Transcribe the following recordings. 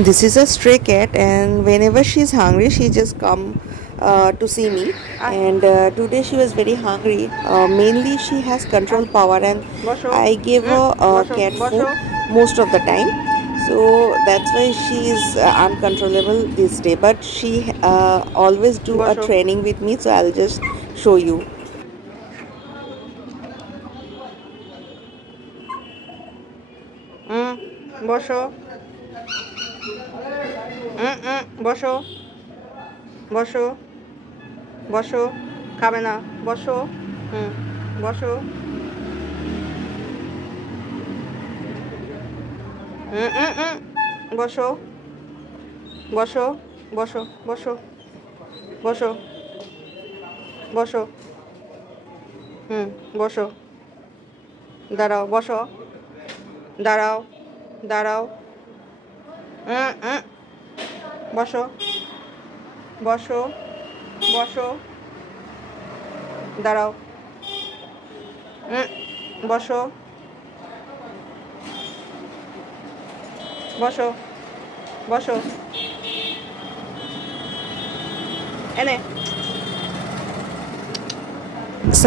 This is a stray cat, and whenever she's hungry, she just come to see me. And today she was very hungry. Mainly, she has control power, and I give her cat food most of the time. So that's why she is uncontrollable this day. But she always do a training with me, so I'll just show you. বসো বসো বসো বসো খাবে না বসো বসো বসো বসো বসো বসো বসো বসো বসো দাঁড়াও বসো দাঁড়াও দাঁড়াও বসো বসো বসো দাঁড়াও বসো বসো বসো এনে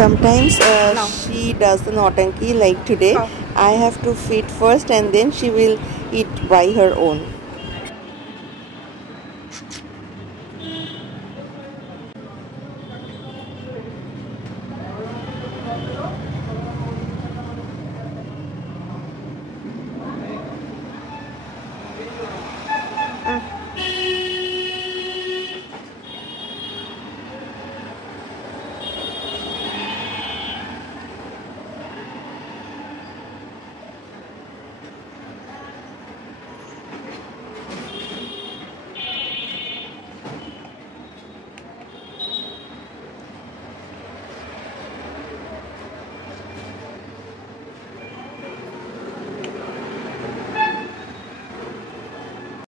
Sometimes she does the naughty like today. I have to feed first and then she will eat by her own.